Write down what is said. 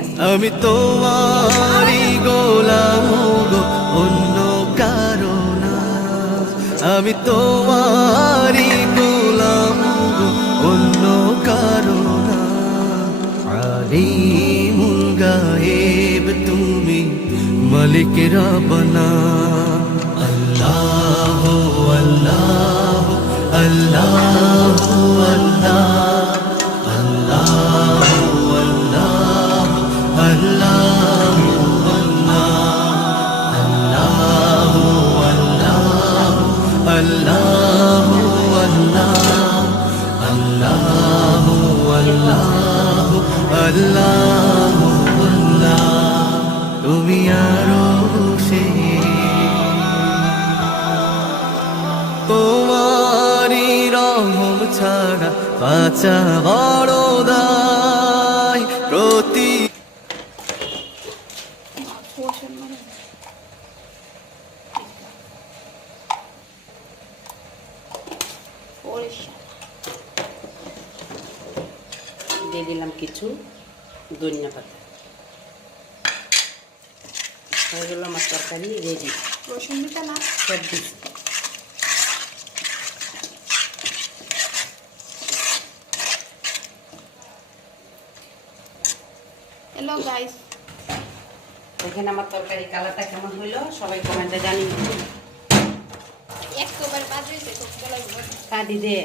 আছে। আমি তোমারই গোলাম গো, অন্য কারো না। আমি তোমারই গোলাম গো, অন্য কারো না। আলিমুল গায়েব তুমি, মালিক রব্বানা। আল্লাহ আল্লাহ আল্লাহ আল্লাহ তুমি আরো সে, তোমারি রহম ছাড়া বাঁচা বড় দায়। প্রতি দিয়ে দিলাম কিছু ধনিয়া পাতা। হয়ে গেল আমার তরকারি রেডি। রসুন দিতে না? সব দিচ্ছি। হ্যালো গাইস, দেখেন আমার তরকারি কালারটা কেমন হইলো, সবাই কমেন্টে জানিয়ে দিন। একবার বাজে তো গলায় কাটি দে।